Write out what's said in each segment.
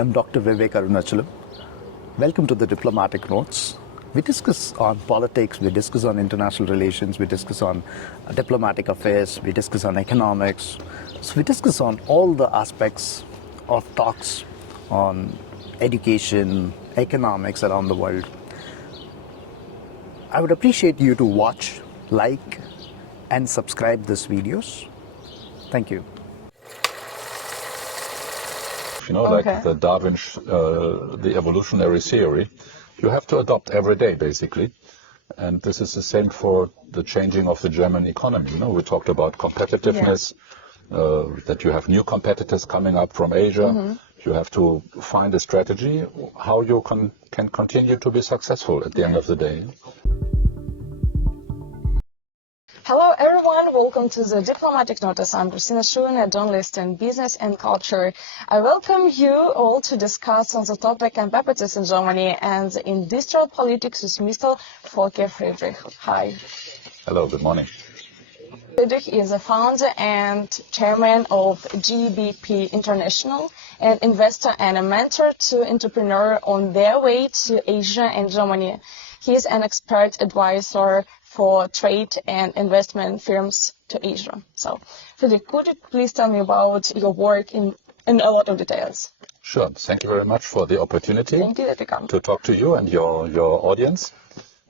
I'm Dr. Vivek Arunachalam. Welcome to the Diplomatic Notes. We discuss on politics, we discuss on international relations, we discuss on diplomatic affairs, we discuss on economics. So we discuss on all the aspects of talks on education, economics around the world. I would appreciate you to watch, like, and subscribe these videos. Thank you. Like the Darwin's, the evolutionary theory, you have to adopt every day, basically. And this is the same for the changing of the German economy. We talked about competitiveness, that you have new competitors coming up from Asia. You have to find a strategy how you can continue to be successful at the end of the day. Hello everyone, welcome to the Diplomatic Notice. I'm Kristina Shuina, a journalist in business and culture. I welcome you all to discuss on the topic competitiveness in Germany and industrial politics with Mr Volker Friedrich. Hi. Hello, good morning. Friedrich is the founder and chairman of GBP International, an investor and a mentor to entrepreneurs on their way to Asia and Germany. He is an expert advisor for trade and investment firms to Asia. So, Friedrich, could you please tell me about your work in a lot of details? Sure. Thank you very much for the opportunity to talk to you and your audience.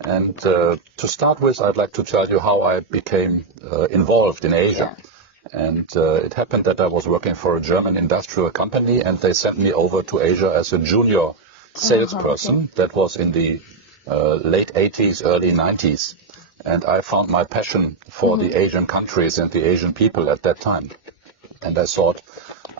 And to start with, I'd like to tell you how I became involved in Asia. Yeah. And it happened that I was working for a German industrial company, and they sent me over to Asia as a junior salesperson. That was in the late 80s, early 90s. And I found my passion for the Asian countries and the Asian people at that time. And I thought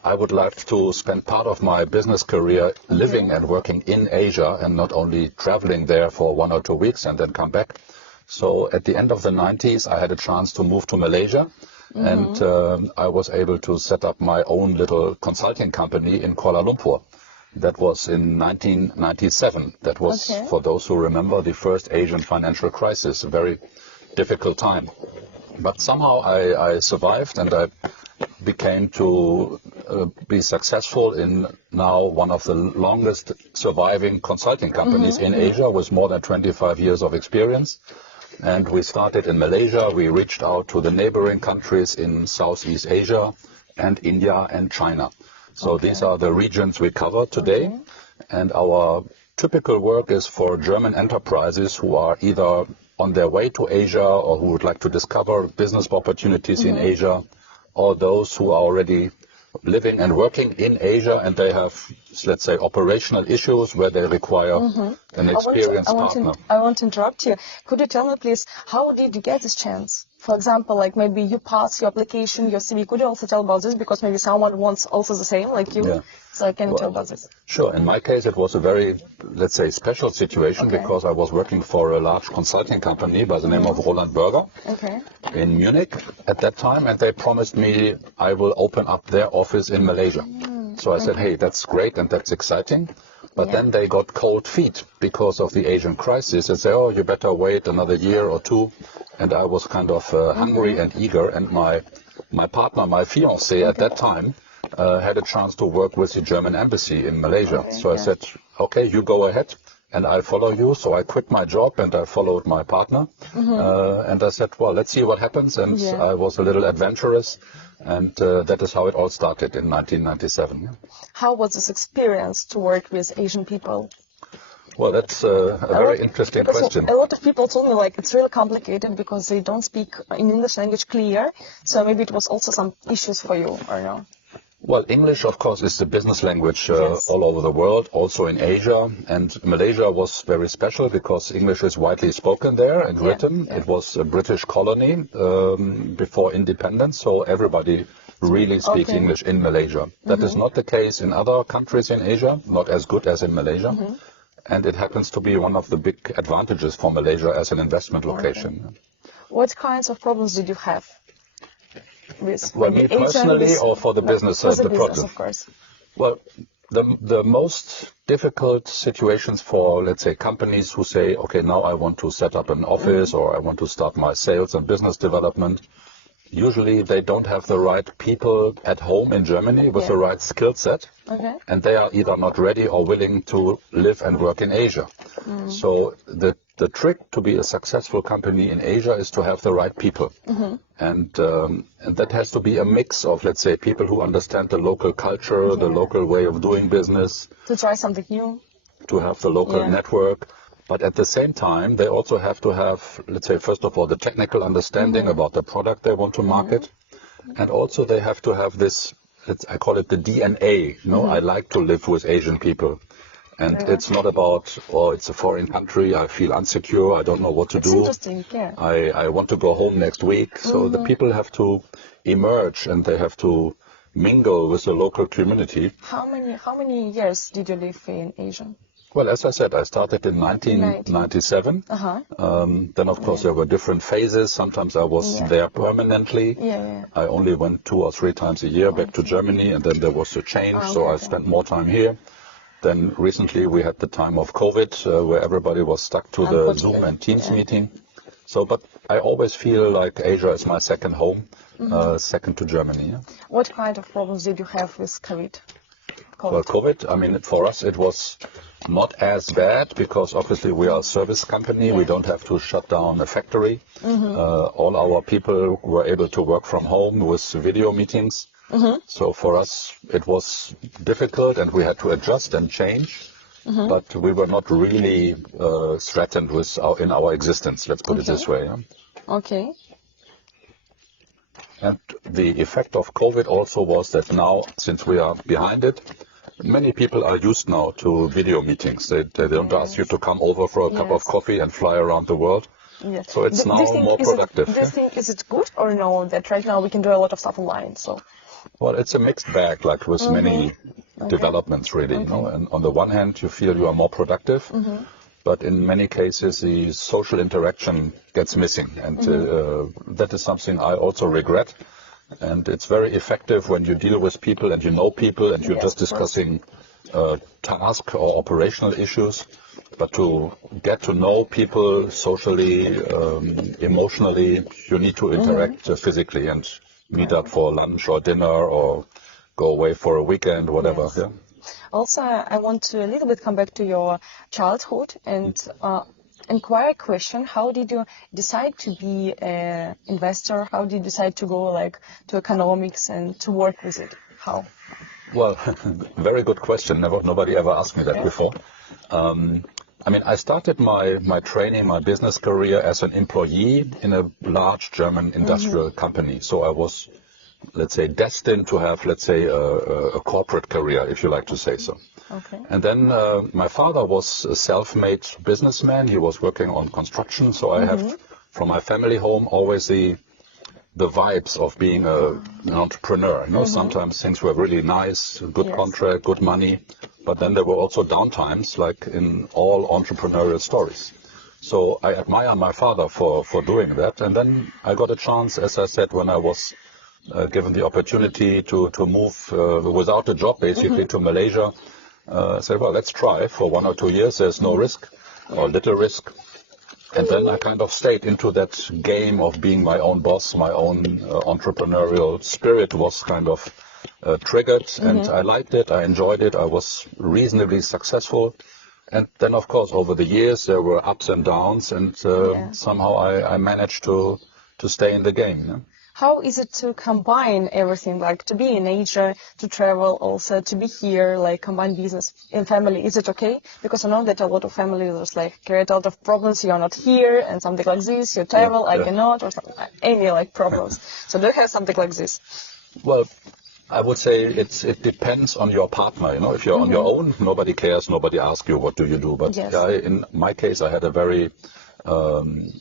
I would like to spend part of my business career living and working in Asia and not only traveling there for 1 or 2 weeks and then come back. So at the end of the 90s, I had a chance to move to Malaysia. And I was able to set up my own little consulting company in Kuala Lumpur. That was in 1997. That was, for those who remember, the first Asian financial crisis, a very difficult time. But somehow I survived, and I became to be successful in now one of the longest surviving consulting companies in Asia with more than 25 years of experience. And we started in Malaysia. We reached out to the neighboring countries in Southeast Asia and India and China. So these are the regions we cover today, and our typical work is for German enterprises who are either on their way to Asia or who would like to discover business opportunities in Asia, or those who are already living and working in Asia and they have, let's say, operational issues where they require an experienced partner. I want to interrupt you. Could you tell me, please, how did you get this chance? For example, like maybe you pass your application, your CV. Could you also tell about this? Because maybe someone wants also the same, like you. Yeah. So can you tell about this? Sure. In my case, it was a very, let's say, special situation because I was working for a large consulting company by the name of Roland Berger in Munich at that time, and they promised me I will open up their office in Malaysia. So I said, hey, that's great and that's exciting. But then they got cold feet because of the Asian crisis and said, oh, you better wait another year or two. And I was kind of hungry and eager. And my partner, my fiancé at that time, had a chance to work with the German embassy in Malaysia. So I said, okay, you go ahead and I'll follow you. So I quit my job and I followed my partner. And I said, well, let's see what happens. And I was a little adventurous. And that is how it all started in 1997. How was this experience to work with Asian people? Well, that's a very interesting question. A lot of people told me like it's really complicated because they don't speak in English language clear. So maybe it was also some issues for you, or no? Well, English, of course, is the business language all over the world, also in Asia. And Malaysia was very special because English is widely spoken there and written. It was a British colony before independence, so everybody really speaks English in Malaysia. That is not the case in other countries in Asia, not as good as in Malaysia. And it happens to be one of the big advantages for Malaysia as an investment location. What kinds of problems did you have? Well, me personally or for the business, the project? business, of course. Well, the most difficult situations for, let's say, companies who say, okay, now I want to set up an office or I want to start my sales and business development, usually they don't have the right people at home in Germany with the right skill set. Okay. And they are either not ready or willing to live and work in Asia. So the trick to be a successful company in Asia is to have the right people. And that has to be a mix of, let's say, people who understand the local culture, the local way of doing business. To try something new. To have the local network. But at the same time, they also have to have, let's say, first of all, the technical understanding about the product they want to market. And also they have to have this, I call it the DNA. You know, I like to live with Asian people. And it's not about, oh, it's a foreign country, I feel insecure, I don't know what to do. Interesting, yeah. I want to go home next week. So the people have to emerge and they have to mingle with the local community. How many years did you live in Asia? Well, as I said, I started in 1997. Then, of course, there were different phases. Sometimes I was there permanently. I only went 2 or 3 times a year back to Germany, and then there was a change, so I spent more time here. Then recently we had the time of COVID, where everybody was stuck to the Zoom and Teams meeting. So, but I always feel like Asia is my second home, second to Germany. Yeah? What kind of problems did you have with COVID? Well, COVID, I mean, for us it was not as bad because obviously we are a service company. We don't have to shut down a factory. All our people were able to work from home with video meetings. So for us it was difficult and we had to adjust and change. But we were not really threatened with in our existence, let's put it this way. Yeah? Okay. And the effect of COVID also was that now, since we are behind it, many people are used now to video meetings. They don't ask you to come over for a cup of coffee and fly around the world. So it's now more productive. Do you think is it good or no that right now we can do a lot of stuff online? So. Well, it's a mixed bag, like with many developments, really. You know? And on the one hand, you feel you are more productive, but in many cases, the social interaction gets missing, and that is something I also regret. And it's very effective when you deal with people and you know people and you're just discussing task or operational issues. But to get to know people socially, emotionally, you need to interact physically and meet up for lunch or dinner or go away for a weekend, whatever. Yeah. Also, I want to a little bit come back to your childhood and inquire a question. How did you decide to be an investor? How did you decide to go to economics and to work with it? How? Well, very good question. Nobody ever asked me that before. I mean, I started my training, my business career as an employee in a large German industrial company. So I was, let's say, destined to have, let's say, a corporate career, if you like to say so. Okay. And then my father was a self-made businessman. He was working on construction. So I have, from my family home, always the vibes of being an entrepreneur. You know, sometimes things were really nice, good contract, good money. But then there were also downtimes, like in all entrepreneurial stories. So I admire my father for doing that. And then I got a chance, as I said, when I was given the opportunity to move without a job, basically, to Malaysia. I said, well, let's try for 1 or 2 years. There's no risk or little risk. And then I kind of stayed into that game of being my own boss. My own entrepreneurial spirit was kind of triggered, and I liked it. I enjoyed it. I was reasonably successful. And then, of course, over the years, there were ups and downs, and somehow I managed to stay in the game. Yeah? How is it to combine everything, like to be in Asia, to travel also, to be here, like combine business and family? Is it okay? Because I know that a lot of families create a lot of problems. You're not here and something like this. You travel, I cannot, or something, any problems. So do you have something like this? Well, I would say it depends on your partner. You know, if you're on your own, nobody cares. Nobody asks you what do you do. But in my case, I had a very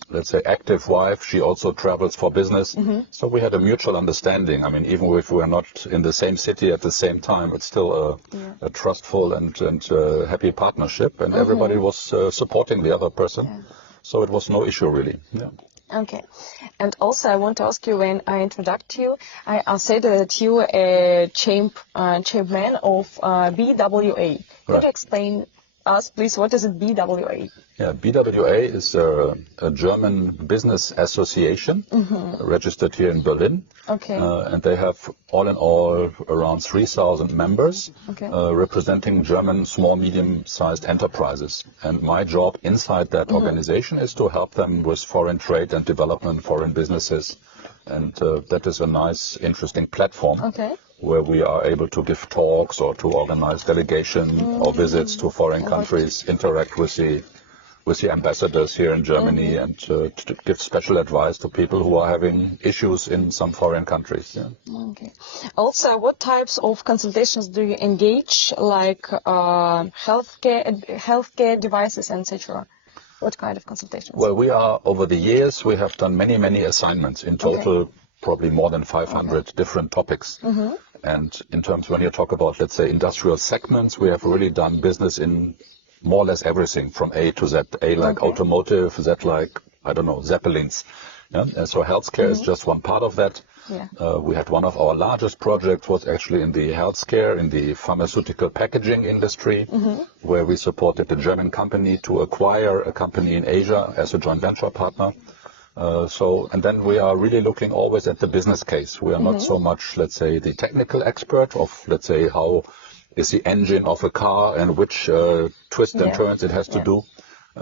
let's say, active wife. She also travels for business. So we had a mutual understanding. I mean, even if we're not in the same city at the same time, it's still a trustful and happy partnership. And everybody was supporting the other person. So it was no issue, really. Yeah. Okay. And also, I want to ask you, when I introduced you, I said that you are a chairman of BWA. Could you explain us, please, what is it, BWA? Yeah, BWA is a German business association registered here in Berlin. Okay. And they have all in all around 3,000 members representing German small, medium-sized enterprises. And my job inside that organization is to help them with foreign trade and development, foreign businesses. And that is a nice, interesting platform where we are able to give talks or to organize delegation or visits to foreign countries, interact with the ambassadors here in Germany, and to give special advice to people who are having issues in some foreign countries. Yeah. Okay. Also, what types of consultations do you engage, like healthcare devices, etc.? What kind of consultations? Well, over the years, we have done many, many assignments. In total, probably more than 500 different topics. And in terms, when you talk about, let's say, industrial segments, we have really done business in more or less everything from A to Z. A like automotive, Z like, I don't know, Zeppelins. Yeah? And so healthcare is just one part of that. Yeah. We had one of our largest projects was actually in the healthcare, in the pharmaceutical packaging industry, where we supported a German company to acquire a company in Asia as a joint venture partner. And then we are really looking always at the business case. We are not so much, let's say, the technical expert of, let's say, how is the engine of a car and which twists and turns it has to do.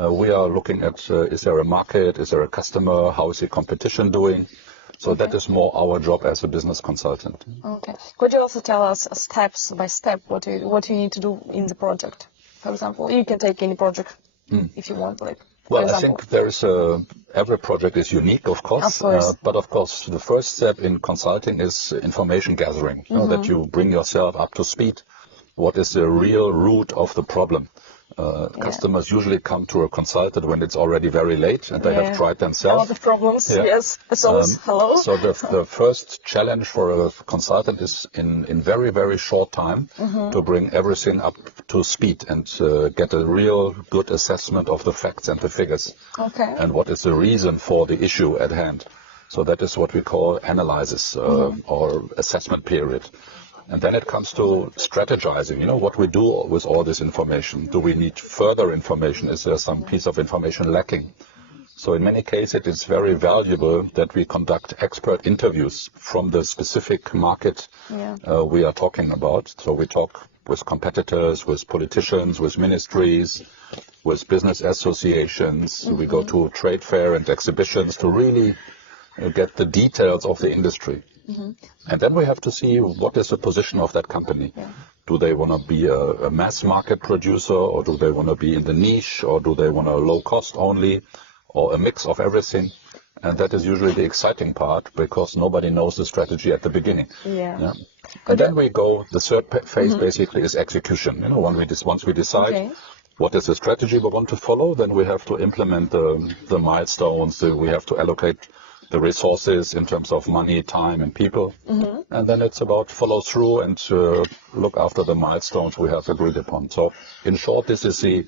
We are looking at, is there a market, is there a customer, how is the competition doing? So that is more our job as a business consultant. Okay. Could you also tell us steps by step what you need to do in the project? For example, you can take any project if you want, like. Well, I think every project is unique, of course. But of course, the first step in consulting is information gathering, that you bring yourself up to speed. What is the real root of the problem? Customers usually come to a consultant when it's already very late and they have tried themselves. A lot of problems, yes. Hello. So the first challenge for a consultant is in very, very short time to bring everything up to speed and get a real good assessment of the facts and the figures. And what is the reason for the issue at hand. So that is what we call analysis or assessment period. And then it comes to strategizing, what we do with all this information. Do we need further information? Is there some piece of information lacking? So in many cases, it is very valuable that we conduct expert interviews from the specific market we are talking about. So we talk with competitors, with politicians, with ministries, with business associations. We go to trade fair and exhibitions to really get the details of the industry. And then we have to see what is the position of that company. Do they want to be a mass market producer, or do they want to be in the niche, or do they want a low cost only, or a mix of everything? And that is usually the exciting part, because nobody knows the strategy at the beginning. And then we go, the third phase basically is execution. Once we decide what is the strategy we want to follow, then we have to implement the milestones. We have to allocate the resources in terms of money, time, and people. And then it's about follow through and look after the milestones we have agreed upon. So in short, this is the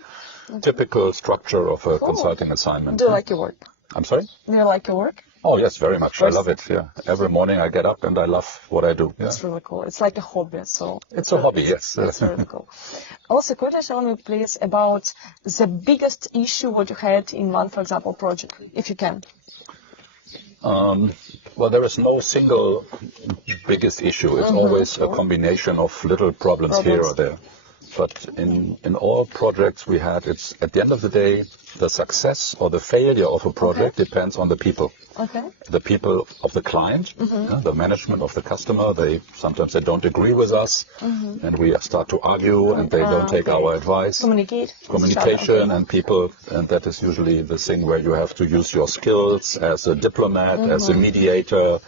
typical structure of a consulting assignment. Do you like your work? I'm sorry? Do you like your work? Oh, yes, very much. I love it. Yeah. Every morning I get up and I love what I do. It's really cool. It's like a hobby. So it's a hobby, yes. It's really cool. Also, could you tell me, please, about the biggest issue what you had in one, for example, project, if you can? Well, there is no single biggest issue. It's always a combination of little problems here or there. But in all projects we had, it's at the end of the day, the success or the failure of a project depends on the people. The people of the client, the management of the customer, sometimes they don't agree with us, and we start to argue, and they don't take our advice. Communication and people, and that is usually the thing where you have to use your skills as a diplomat, as a mediator,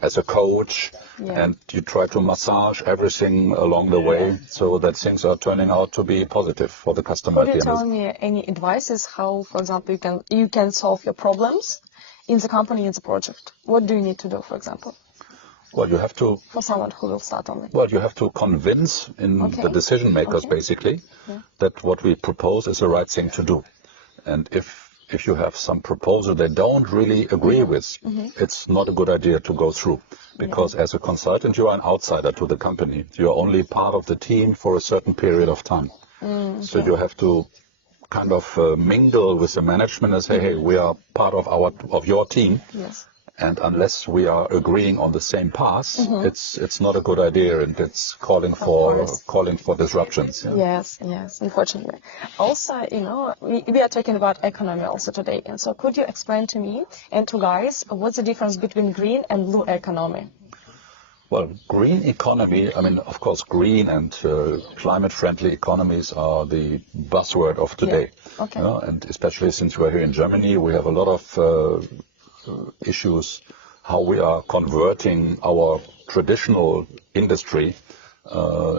as a coach, and you try to massage everything along the way so that things are turning out to be positive for the customer. Could you tell me any advices how, for example, you can solve your problems in the company, in the project? What do you need to do, for example? Well, you have to... For someone who will start only. Well, you have to convince the decision makers, basically, that what we propose is the right thing to do. And if you have some proposal they don't really agree with, it's not a good idea to go through. Because as a consultant, you are an outsider to the company. You are only part of the team for a certain period of time. So you have to kind of mingle with the management and say, hey, we are part of your team. Yes. And unless we are agreeing on the same path, it's not a good idea, and it's calling for disruptions. Yeah? Yes, unfortunately. Also, we are talking about economy also today. And so could you explain to me and to guys, what's the difference between green and blue economy? Well, green economy, I mean, of course, green and climate-friendly economies are the buzzword of today. Yeah. Okay. And especially since we're here in Germany, we have a lot of issues how we are converting our traditional industry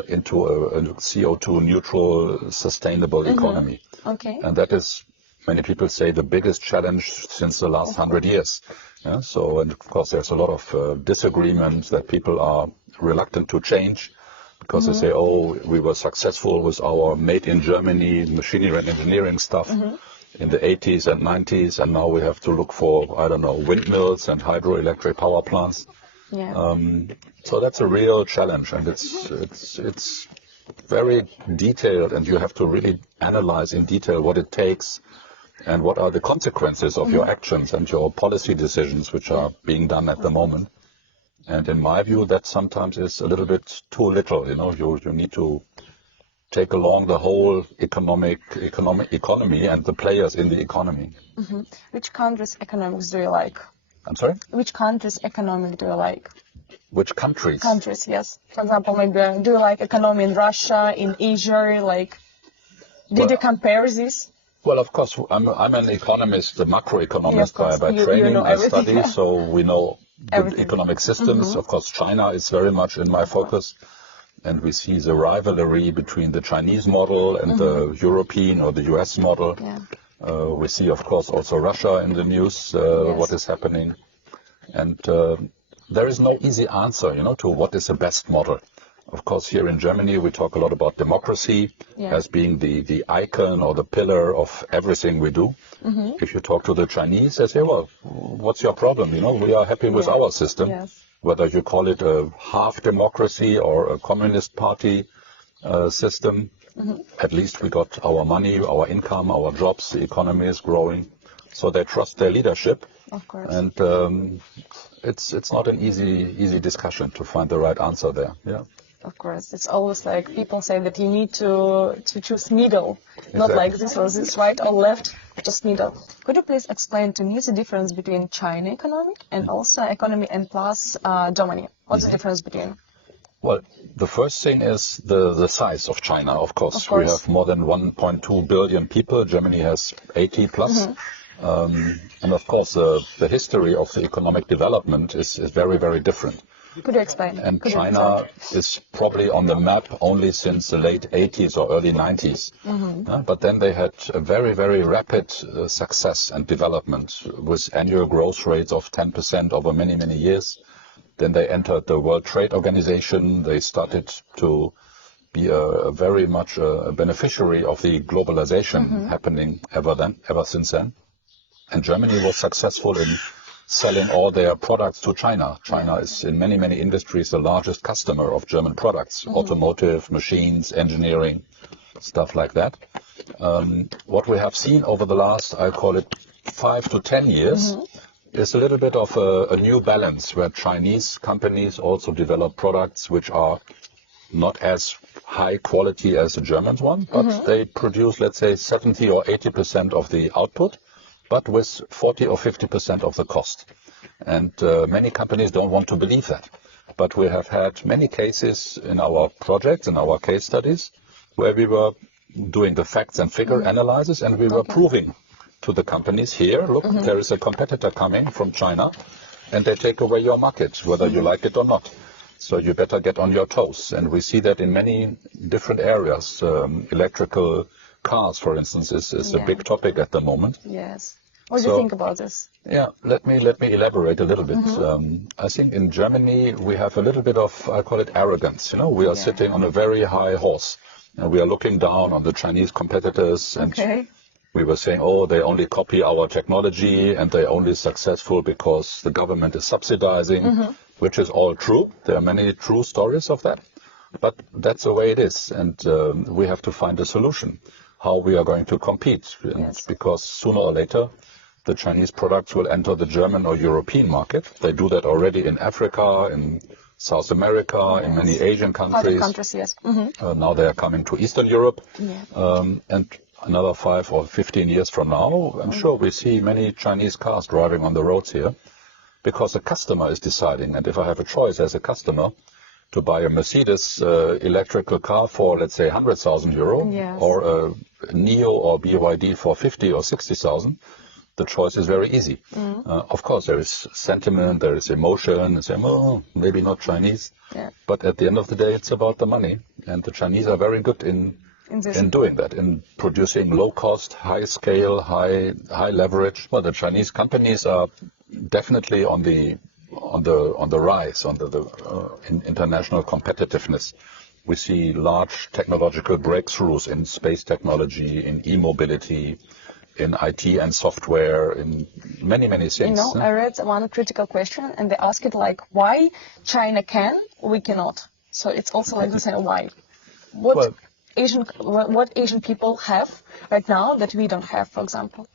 into a CO2 neutral, sustainable economy. Okay. And that is, many people say, the biggest challenge since the last 100 years. Yeah, so, and of course, there's a lot of disagreement that people are reluctant to change because they say, oh, we were successful with our made in Germany machinery and engineering stuff in the 80s and 90s, and now we have to look for, I don't know, windmills and hydroelectric power plants. Yeah. So that's a real challenge, and it's very detailed, and you have to really analyze in detail what it takes and what are the consequences of your actions and your policy decisions which are being done at the moment. And in my view, that sometimes is a little bit too little. You need to take along the whole economy and the players in the economy. Which countries' economics do you like? I'm sorry? Which countries' economic do you like? Which countries? Countries, yes. For example, maybe do you like economy in Russia, in Asia? Did you compare this? Well, of course, I'm an economist, a macroeconomist by You training know and everything. study, so we know the Everything. economic systems. Of course, China is very much in my focus, and we see the rivalry between the Chinese model and the European or the US model. Yeah. We see, of course, also Russia in the news, what is happening. And there is no easy answer, to what is the best model. Of course, here in Germany, we talk a lot about democracy as being the icon or the pillar of everything we do. If you talk to the Chinese, they say, well, what's your problem? We are happy with our system. Yes. Whether you call it a half democracy or a communist party system, at least we got our money, our income, our jobs, the economy is growing. So they trust their leadership. Of course. And it's not an easy discussion to find the right answer there. Yeah. Of course, it's always like people say that you need to choose middle, not like this or this, right or left, just middle. Could you please explain to me the difference between China economy and also economy and plus Germany? What's the difference between? Well, the first thing is the size of China, of course. We have more than 1.2 billion people. Germany has 80 plus. And of course, the history of the economic development is very, very different. Could you explain? And China is probably on the map only since the late 80s or early 90s. But then they had a very, very rapid success and development with annual growth rates of 10% over many, many years. Then they entered the World Trade Organization. They started to be very much a beneficiary of the globalization happening ever since then. And Germany was successful in selling all their products to China. China is in many, many industries the largest customer of German products, automotive, machines, engineering, stuff like that. What we have seen over the last, I call it 5 to 10 years, is a little bit of a new balance where Chinese companies also develop products which are not as high quality as the German one, but they produce, let's say, 70 or 80% of the output, but with 40 or 50% of the cost. And many companies don't want to believe that. But we have had many cases in our projects, in our case studies, where we were doing the facts and figure analysis, and we were proving to the companies here, look, there is a competitor coming from China, and they take away your market, whether you like it or not. So you better get on your toes. And we see that in many different areas. Electrical cars, for instance, is a big topic at the moment. Yes. What do you think about this? Yeah, let me elaborate a little bit. I think in Germany we have a little bit of, I call it arrogance. We are sitting on a very high horse, and we are looking down on the Chinese competitors. And we were saying, oh, they only copy our technology, and they're only successful because the government is subsidizing, which is all true. There are many true stories of that. But that's the way it is, and we have to find a solution how we are going to compete. And because sooner or later, the Chinese products will enter the German or European market. They do that already in Africa, in South America, in many Asian countries. Other countries, yes. Now they are coming to Eastern Europe. Yeah. And another 5 or 15 years from now, I'm sure we see many Chinese cars driving on the roads here, because the customer is deciding. And if I have a choice as a customer to buy a Mercedes electrical car for, let's say, 100,000 euro, or a Neo or BYD for 50 or 60,000, the choice is very easy. Of course, there is sentiment, there is emotion, and say, oh, maybe not Chinese. Yeah. But at the end of the day, it's about the money. And the Chinese are very good in doing that, in producing low cost, high scale, high leverage. Well, the Chinese companies are definitely on the rise, in international competitiveness. We see large technological breakthroughs in space technology, in e-mobility, in IT and software, in many, many things. You know, I read one critical question, and they ask it like, why China can, we cannot? So it's also like the same why. What Asian people have right now that we don't have, for example?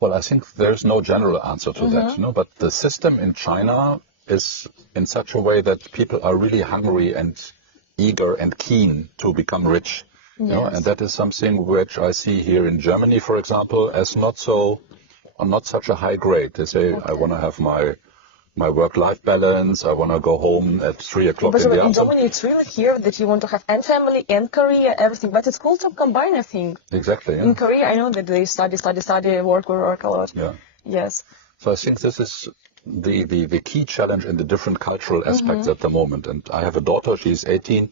Well, I think there's no general answer to that, but the system in China is in such a way that people are really hungry and eager and keen to become rich. You know, and that is something which I see here in Germany, for example, as not such a high grade. They say, I want to have my work-life balance. I want to go home at 3 o'clock in the afternoon. In Germany, it's really here that you want to have and family and career, everything. But it's cool to combine, I think. Exactly. Yeah. In Korea, I know that they study, work a lot. Yeah. Yes. So I think this is the key challenge in the different cultural aspects at the moment. And I have a daughter, she's 18.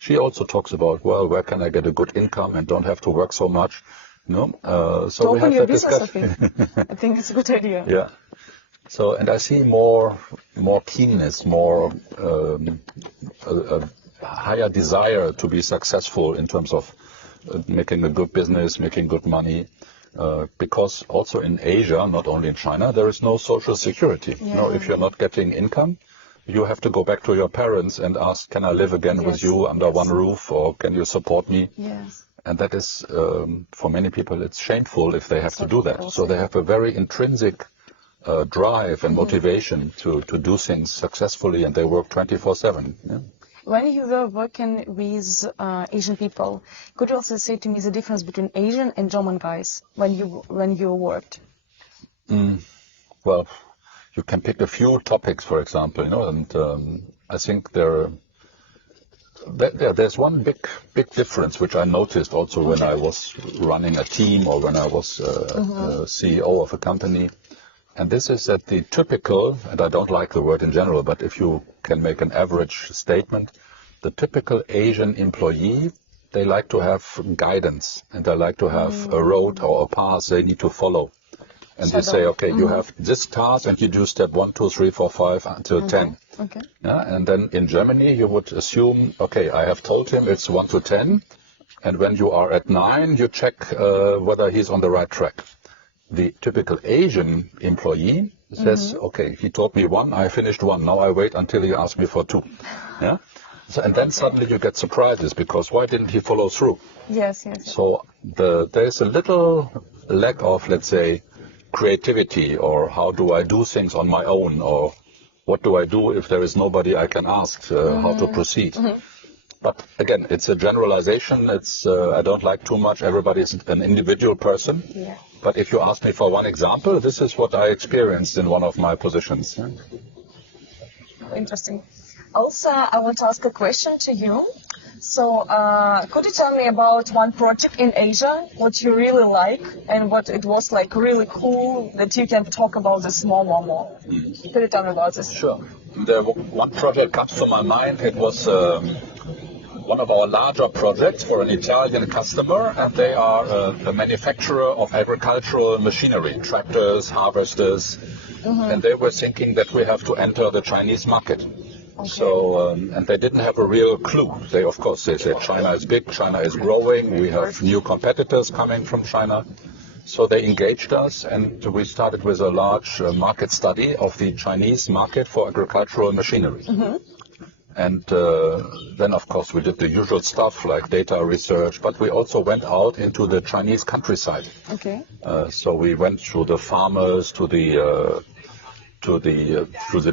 She also talks about, well, where can I get a good income and don't have to work so much? So to we open have your that business, discussion. I think it's a good idea. Yeah. So, and I see more keenness, more a higher desire to be successful in terms of making a good business, making good money. Because also in Asia, not only in China, there is no social security. Yeah. If you're not getting income, you have to go back to your parents and ask, can I live again with you under one roof, or can you support me? Yes. And that is, for many people, it's shameful if they have to do that. So they have a very intrinsic drive and motivation to do things successfully, and they work 24/7. Yeah? When you were working with Asian people, could you also say to me the difference between Asian and German guys when you worked? Well, you can pick a few topics, for example, and I think there's one big difference which I noticed also when I was running a team or when I was CEO of a company. And this is that the typical, and I don't like the word in general, but if you can make an average statement, the typical Asian employee, they like to have guidance and they like to have a road or a path they need to follow. And you say, okay, you have this task and you do step 1, 2, 3, 4, 5 until 10. Okay. Yeah, and then in Germany, you would assume, okay, I have told him it's 1 to 10. And when you are at 9, you check whether he's on the right track. The typical Asian employee says, okay, he told me 1, I finished 1. Now I wait until he asks me for 2. Yeah. So, and then suddenly you get surprises because why didn't he follow through? Yes. So there's a little lack of, let's say, creativity, or how do I do things on my own, or what do I do if there is nobody I can ask how to proceed. But again, it's a generalization. It's I don't like too much. Everybody's an individual person. Yeah. But if you ask me for one example, this is what I experienced in one of my positions. Interesting. Also, I want to ask a question to you. So, could you tell me about one project in Asia, what you really like, and what it was like really cool that you can talk about this more? Could you tell me about this? Sure. One project comes to my mind. It was one of our larger projects for an Italian customer, and they are a manufacturer of agricultural machinery, tractors, harvesters, and they were thinking that we have to enter the Chinese market. Okay. So, and they didn't have a real clue. They said China is big, China is growing, we have new competitors coming from China. So they engaged us, and we started with a large market study of the Chinese market for agricultural machinery. And then, of course, we did the usual stuff like data research, but we also went out into the Chinese countryside. Okay. So we went through the farmers, to the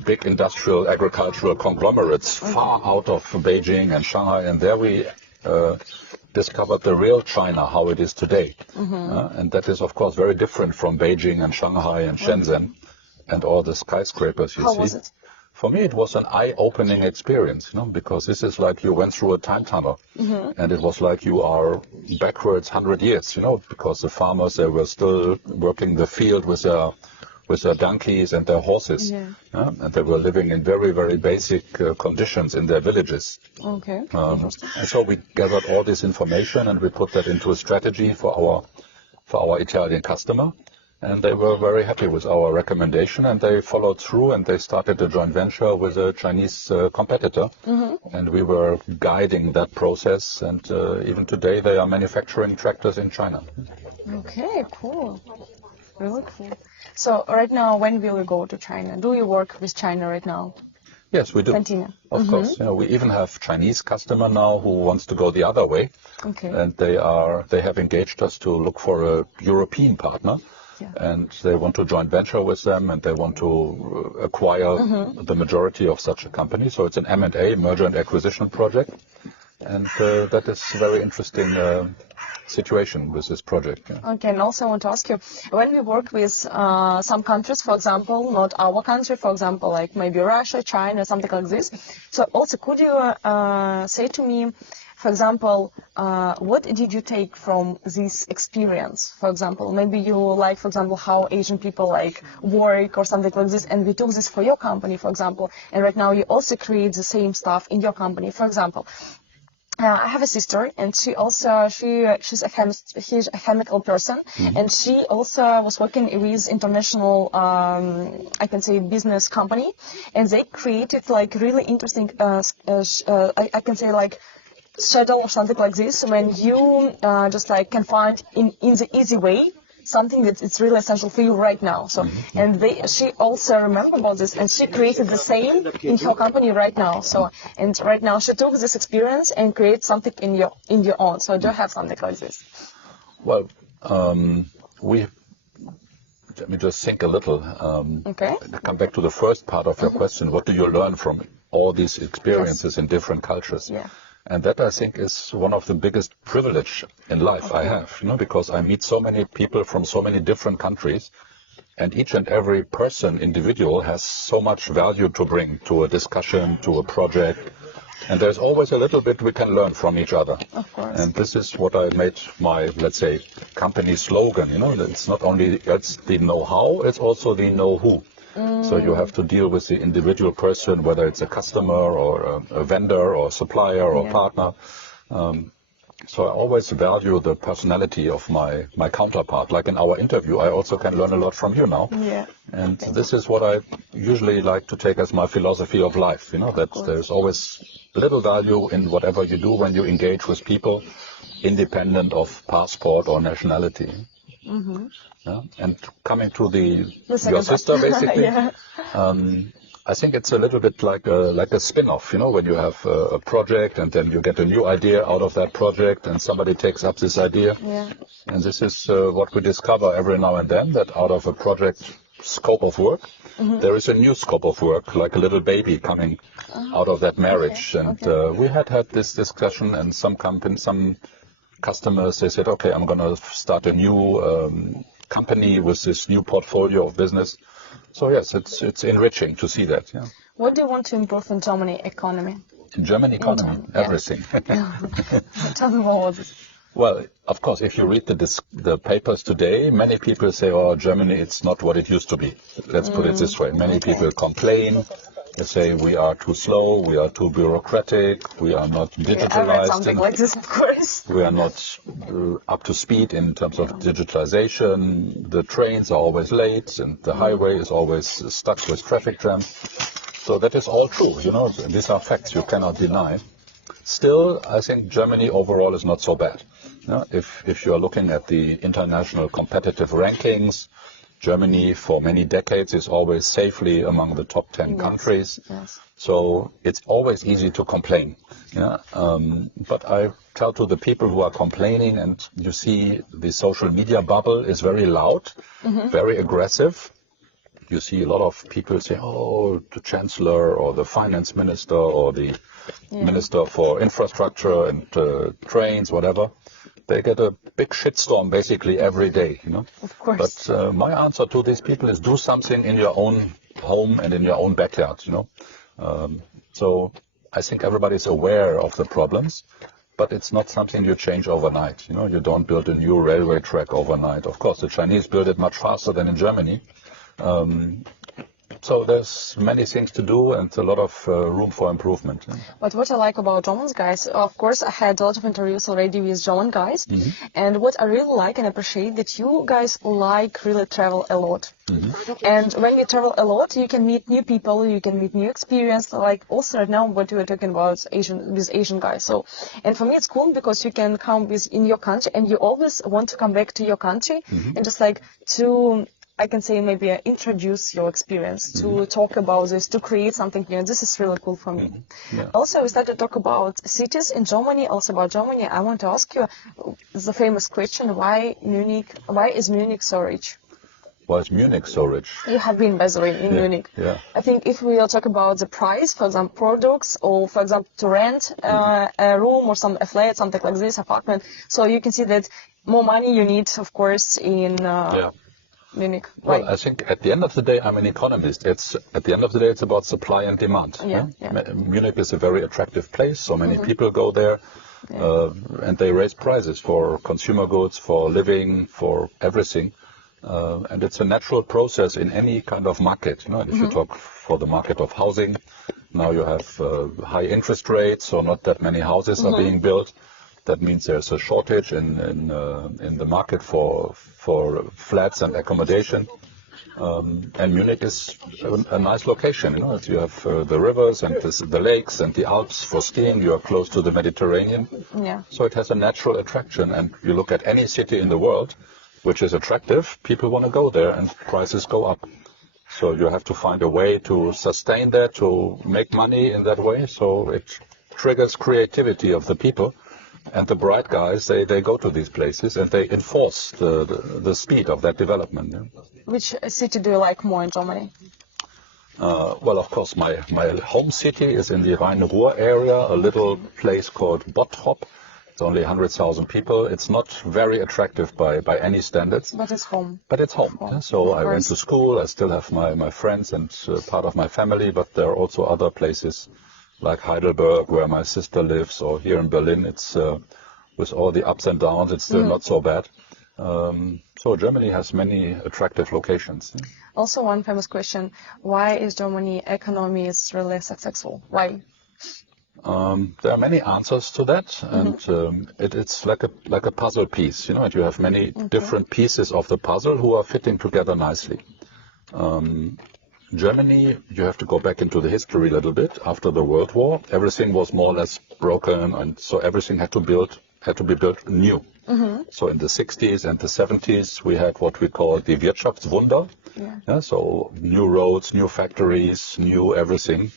big industrial agricultural conglomerates far out of Beijing and Shanghai, and there we discovered the real China, how it is today. And that is, of course, very different from Beijing and Shanghai and Shenzhen and all the skyscrapers you see. How was it? For me, it was an eye-opening experience, because this is like you went through a time tunnel, and it was like you are backwards 100 years, because the farmers, they were still working the field with their donkeys and their horses, and they were living in very, very basic conditions in their villages. Okay. And so we gathered all this information and we put that into a strategy for our Italian customer. And they were very happy with our recommendation, and they followed through, and they started a joint venture with a Chinese competitor, and we were guiding that process, and even today they are manufacturing tractors in China. Okay, cool. Really cool. So right now, when will you go to China? Do you work with China right now? Yes, we do. Continue. Of course. We even have Chinese customer now who wants to go the other way, and they have engaged us to look for a European partner. And they want to joint venture with them, and they want to acquire the majority of such a company. So it's an M&A, merger and acquisition project. And that is a very interesting situation with this project. Okay, and also I want to ask you, when we work with some countries, for example, not our country, for example, like maybe Russia, China, something like this. So also, could you say to me, for example, what did you take from this experience? For example, maybe you like, for example, how Asian people like work or something like this, and we took this for your company, for example, and right now you also create the same stuff in your company. For example, I have a sister, and she's a chemical person, and she also was working with international, I can say, business company, and they created like really interesting, I can say like shuttle or something like this, when you just like can find in the easy way something that it's really essential for you right now. So and she also remembered about this, and she created the same in her company right now. So and right now she took this experience and created something in your own. So do you have something like this? Well, let me just think a little. Come back to the first part of your question. What do you learn from all these experiences in different cultures? And that, I think, is one of the biggest privilege in life I have, because I meet so many people from so many different countries, and each and every individual has so much value to bring to a discussion, to a project, and there's always a little bit we can learn from each other. Of course. And this is what I made my, let's say, company slogan, it's not only the know-how, it's also the know-who. So you have to deal with the individual person, whether it's a customer or a vendor or supplier or partner. So I always value the personality of my counterpart. Like in our interview, I also can learn a lot from you now. And this is what I usually like to take as my philosophy of life, that there's always little value in whatever you do when you engage with people, independent of passport or nationality. And coming to your sister, basically, I think it's a little bit like a spin-off, when you have a project and then you get a new idea out of that project and somebody takes up this idea. And this is what we discover every now and then, that out of a project scope of work, there is a new scope of work, like a little baby coming out of that marriage. And we had this discussion, and some customers, they said, okay, I'm going to start a new company with this new portfolio of business. So yes, it's enriching to see that. What do you want to improve in Germany economy? In Germany economy, everything. Tell me more about this. Well, of course, if you read the papers today, many people say, oh, Germany, it's not what it used to be. Let's put it this way. Many people complain. They say we are too slow, we are too bureaucratic, we are not digitalized. Something like this, of course. We are not up to speed in terms of digitalization. The trains are always late, and the highway is always stuck with traffic jams. So that is all true. These are facts you cannot deny. Still, I think Germany overall is not so bad. If you are looking at the international competitive rankings, Germany for many decades is always safely among the top 10 countries. Yes. So it's always easy to complain. Yeah. But I tell to the people who are complaining, and you see the social media bubble is very loud, very aggressive. You see a lot of people say, oh, the chancellor or the finance minister or the minister for infrastructure and trains, whatever. They get a big shitstorm basically every day, you know. Of course. But my answer to these people is do something in your own home and in your own backyard, you know. So I think everybody's aware of the problems, but it's not something you change overnight. You know, you don't build a new railway track overnight. Of course, the Chinese build it much faster than in Germany. So there's many things to do and a lot of room for improvement. But what I like about German guys, of course, I had a lot of interviews already with German guys, and what I really like and appreciate that you guys like really travel a lot. And when you travel a lot, you can meet new people, you can meet new experience. Like also right now, what we were talking about Asian guys. So, and for me, it's cool because you can come in your country, and you always want to come back to your country and just like to. I can say maybe introduce your experience, to talk about this, to create something new. This is really cool for me. Also, we started to talk about cities in Germany, also about Germany. I want to ask you the famous question, why is Munich so rich? Why is Munich so rich? You have been, by the way, in Munich. Yeah. I think if we talk about the price, for example, products, or for example, to rent a room or a flat, something like this, apartment, so you can see that more money you need, of course, in... Munich. Well, right. I think at the end of the day, I'm an economist. At the end of the day, it's about supply and demand. Munich is a very attractive place. So many people go there, and they raise prices for consumer goods, for living, for everything. And it's a natural process in any kind of market. You know, if you talk for the market of housing, now you have high interest rates, so not that many houses are being built. That means there's a shortage in the market for flats and accommodation. And Munich is a nice location. You know, you have the rivers and the lakes and the Alps for skiing. You are close to the Mediterranean. So it has a natural attraction. And you look at any city in the world which is attractive, people want to go there and prices go up. So you have to find a way to sustain that, to make money in that way. So it triggers creativity of the people. And the bright guys, they go to these places and they enforce the speed of that development. Yeah. Which city do you like more in Germany? Well, of course, my home city is in the Rhine-Ruhr area, a little place called Bottrop. It's only 100,000 people. It's not very attractive by any standards. But it's home. But it's home. Yeah. So I went to school. I still have my friends and part of my family, but there are also other places like Heidelberg, where my sister lives, or here in Berlin. It's with all the ups and downs, it's still not so bad. So Germany has many attractive locations. Also, one famous question: why is Germany economy is really successful? Why? There are many answers to that, and it's like a puzzle piece. You know, you have many different pieces of the puzzle who are fitting together nicely. Germany, you have to go back into the history a little bit. After the World War, everything was more or less broken, and so everything had to be built new. So in the 60s and the 70s, we had what we call the Wirtschaftswunder. So new roads, new factories, new everything.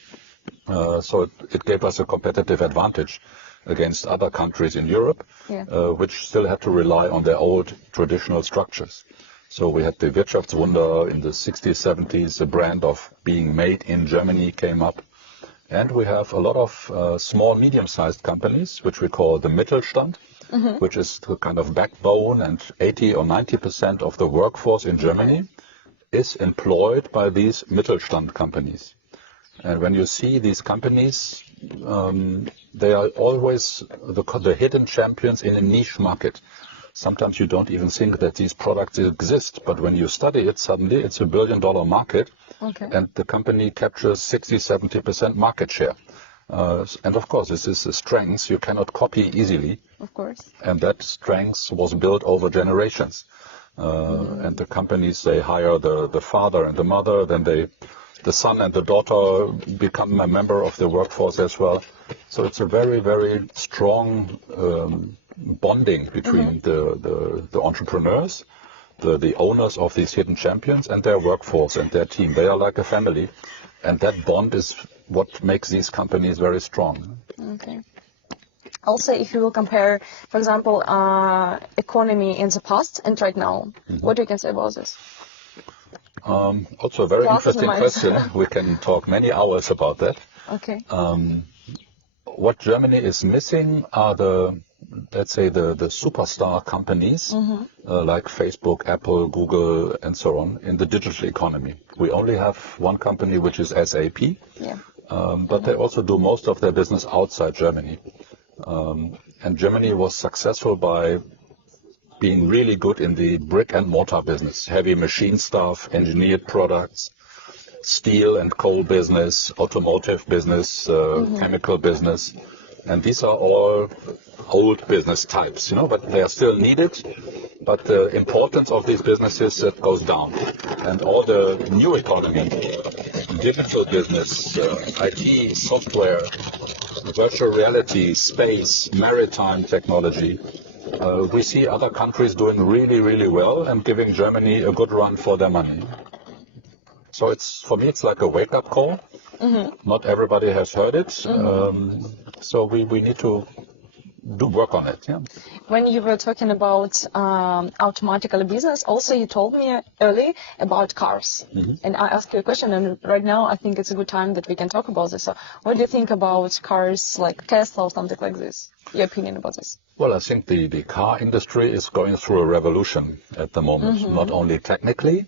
So it gave us a competitive advantage against other countries in Europe, which still had to rely on their old traditional structures. So we had the Wirtschaftswunder in the 60s, 70s, the brand of being made in Germany came up. And we have a lot of small, medium-sized companies, which we call the Mittelstand, which is the kind of backbone, and 80 or 90% of the workforce in Germany is employed by these Mittelstand companies. And when you see these companies, they are always the hidden champions in a niche market. Sometimes you don't even think that these products exist, but when you study it, suddenly it's $1 billion market, and the company captures 60-70% market share. And of course, this is a strength you cannot copy easily. Of course. And that strength was built over generations. And the companies, they hire the father and the mother, then the son and the daughter become a member of the workforce as well. So it's a very, very strong bonding between the entrepreneurs the owners of these hidden champions and their workforce and their team. They are like a family, and that bond is what makes these companies very strong. Okay. Also, if you will compare, for example, economy in the past and right now, what do you can say about this? Also a very interesting question. We can talk many hours about that. Okay. What Germany is missing are the superstar companies like Facebook, Apple, Google, and so on in the digital economy. We only have one company, which is SAP, but they also do most of their business outside Germany. And Germany was successful by being really good in the brick and mortar business, heavy machine stuff, engineered products, steel and coal business, automotive business, chemical business. And these are all old business types, but they are still needed. But the importance of these businesses goes down. And all the new economy, digital business, IT, software, virtual reality, space, maritime technology, we see other countries doing really, really well and giving Germany a good run for their money. So for me, it's like a wake-up call. Not everybody has heard it. So we need to do work on it. Yeah. When you were talking about automatic business, also you told me earlier about cars. And I asked you a question, and right now I think it's a good time that we can talk about this. So what do you think about cars like Tesla or something like this? Your opinion about this? Well, I think the car industry is going through a revolution at the moment, not only technically,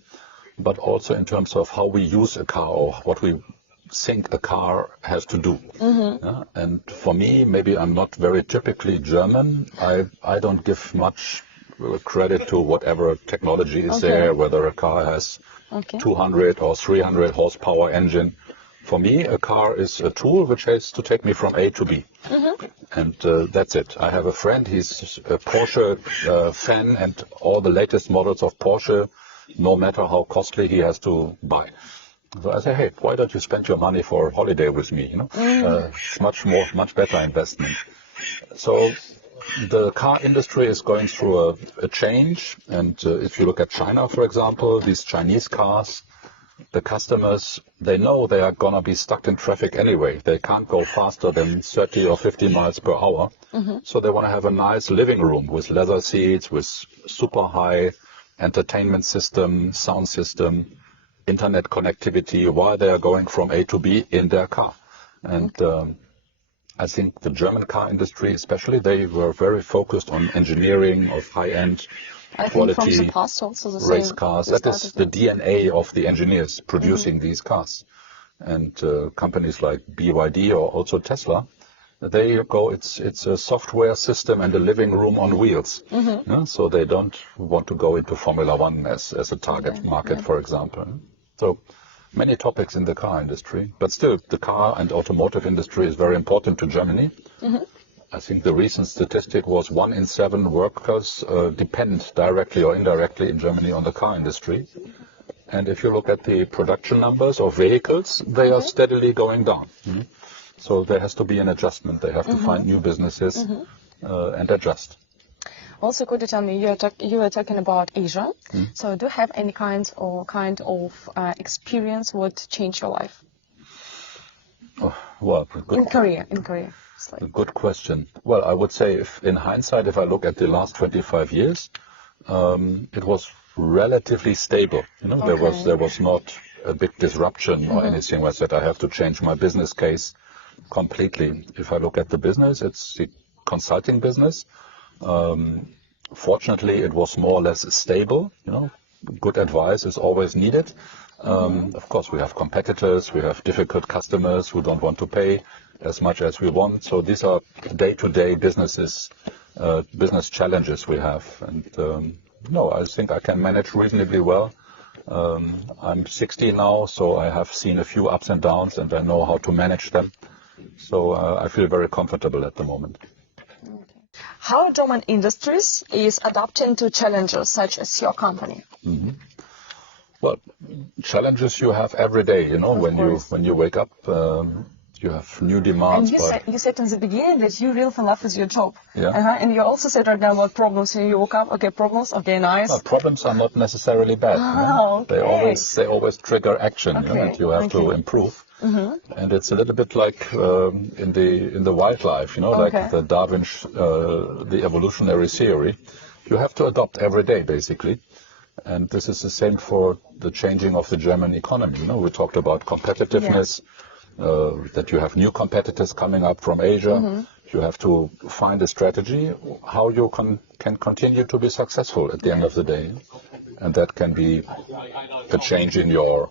but also in terms of how we use a car or what we think a car has to do. And for me, maybe I'm not very typically German. I don't give much credit to whatever technology is there, whether a car has 200 or 300 horsepower engine. For me, a car is a tool which has to take me from A to B. And that's it. I have a friend, he's a Porsche fan, and all the latest models of Porsche, no matter how costly, he has to buy. So I say, hey, why don't you spend your money for a holiday with me? Much better investment. So the car industry is going through a change. And if you look at China, for example, these Chinese cars, the customers, they know they are going to be stuck in traffic anyway. They can't go faster than 30 or 50 miles per hour. So they want to have a nice living room with leather seats, with super high entertainment system, sound system, internet connectivity while they are going from A to B in their car. And I think the German car industry especially, they were very focused on engineering of high-end quality from the past also the race same cars. That is the DNA of the engineers producing these cars. And companies like BYD or also Tesla, they go, it's a software system and a living room on wheels. So they don't want to go into Formula One as a target market, for example. So many topics in the car industry, but still the car and automotive industry is very important to Germany. I think the recent statistic was 1 in 7 workers depend directly or indirectly in Germany on the car industry. And if you look at the production numbers of vehicles, they are steadily going down. So there has to be an adjustment. They have to find new businesses and adjust. Also, could you tell me, you were talking about Asia. So do you have any kind of experience what changed your life? Well, in Korea. A good question. Well, I would say in hindsight, if I look at the last 25 years, it was relatively stable. There was not a big disruption or anything like that. I have to change my business case completely. If I look at the business, it's the consulting business. Fortunately, it was more or less stable. Good advice is always needed. Of course, we have competitors, we have difficult customers who don't want to pay as much as we want. So these are day-to-day business challenges we have. And I think I can manage reasonably well. I'm 60 now, so I have seen a few ups and downs, and I know how to manage them. So I feel very comfortable at the moment. How German industries is adapting to challenges such as your company? Well, challenges you have every day, when you wake up. You have new And demands. you said in the beginning that you really fell in love with your job. Yeah. And you also said right now about problems. You woke up, okay, problems, okay, nice. Well, problems are not necessarily bad. Okay. They always trigger action. Okay. That you have to improve. And it's a little bit like in the wildlife. Like the Darwin's the evolutionary theory. You have to adopt every day, basically. And this is the same for the changing of the German economy. We talked about competitiveness. That you have new competitors coming up from Asia. You have to find a strategy how you can continue to be successful at the end of the day, and that can be a change in your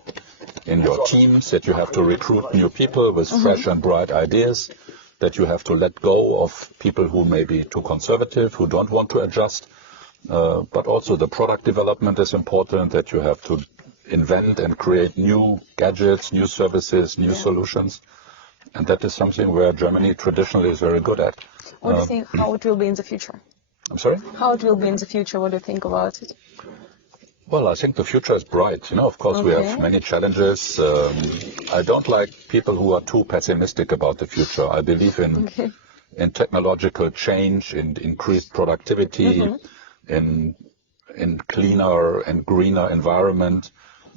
teams, that you have to recruit new people with fresh and bright ideas, that you have to let go of people who may be too conservative, who don't want to adjust, but also the product development is important, that you have to invent and create new gadgets, new services, new solutions. And that is something where Germany traditionally is very good at. What do you think, how it will be in the future? I'm sorry? How it will be in the future, what do you think about it? Well, I think the future is bright. Of course, we have many challenges. I don't like people who are too pessimistic about the future. I believe in technological change, in increased productivity, in cleaner and greener environment.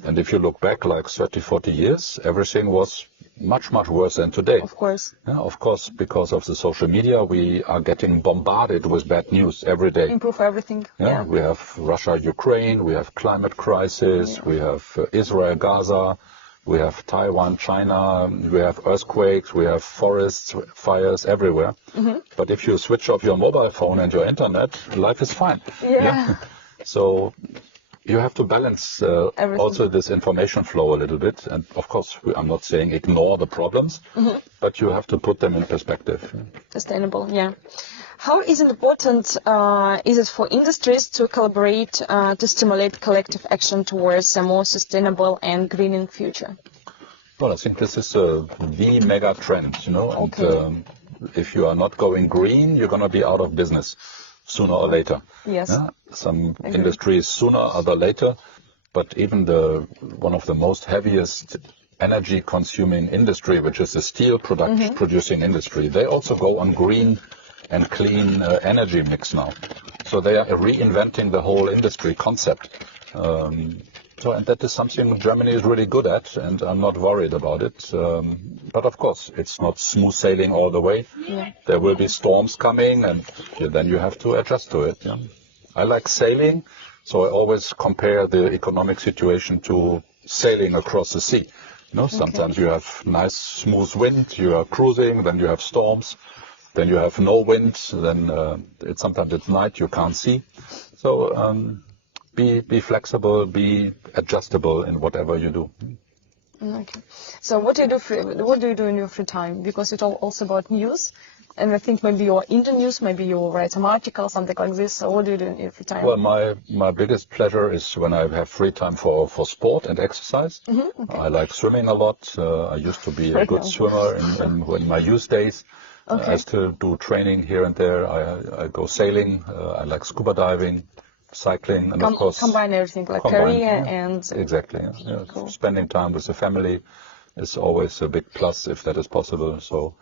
And if you look back like 30, 40 years, everything was much, much worse than today. Of course. Yeah, of course, because of the social media, we are getting bombarded with bad news every day. Improve everything. Yeah, we have Russia, Ukraine, we have climate crisis, we have Israel, Gaza, we have Taiwan, China, we have earthquakes, we have forests, fires everywhere. But if you switch off your mobile phone and your internet, life is fine. Yeah. So you have to balance also this information flow a little bit. And of course, I'm not saying ignore the problems, but you have to put them in perspective. Sustainable, yeah. How is it important, is it for industries to collaborate to stimulate collective action towards a more sustainable and greening future? Well, I think this is the mega trend, and if you are not going green, you're going to be out of business sooner or later. Yes. Yeah? Some industries sooner, other later, but even one of the most heaviest energy consuming industry, which is the steel producing industry, they also go on green and clean energy mix now. So they are reinventing the whole industry concept. And that is something Germany is really good at, and I'm not worried about it. But of course, it's not smooth sailing all the way. Yeah. There will be storms coming, and then you have to adjust to it. Yeah. I like sailing, so I always compare the economic situation to sailing across the sea. Sometimes you have nice smooth wind, you are cruising, then you have storms, then you have no wind, then sometimes it's night, you can't see. So be flexible, be adjustable in whatever you do. Okay. So what do you do in your free time? Because it's also about news, and I think maybe you're in the news, maybe you write some article, something like this. So what do you do in your free time? Well, my biggest pleasure is when I have free time for sport and exercise. I like swimming a lot. I used to be a good swimmer in my youth days. I still do training here and there. I go sailing. I like scuba diving, cycling, and of course combine everything, like career and exactly. Yeah. Cool. Spending time with the family is always a big plus if that is possible. So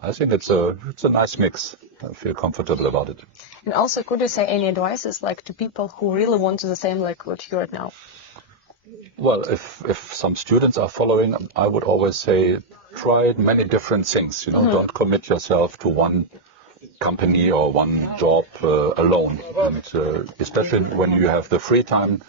I think it's a nice mix. I feel comfortable about it. And also, could you say any advices like to people who really want to do the same like what you're at now? Well, if some students are following, I would always say try many different things. Don't commit yourself to one company or one job alone. And especially when you have the free time,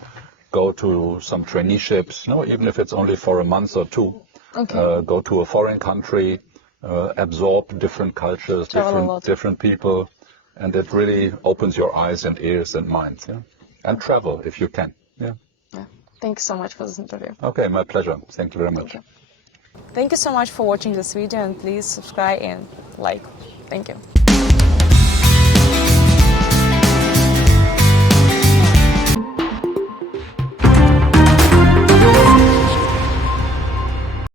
go to some traineeships. Even if it's only for a month or two. Go to a foreign country, absorb different cultures, different people, and it really opens your eyes and ears and minds. Yeah? And travel if you can. Yeah. Thanks so much for this interview. Okay, my pleasure. Thank you very much. Thank you so much for watching this video, and please subscribe and like. Thank you.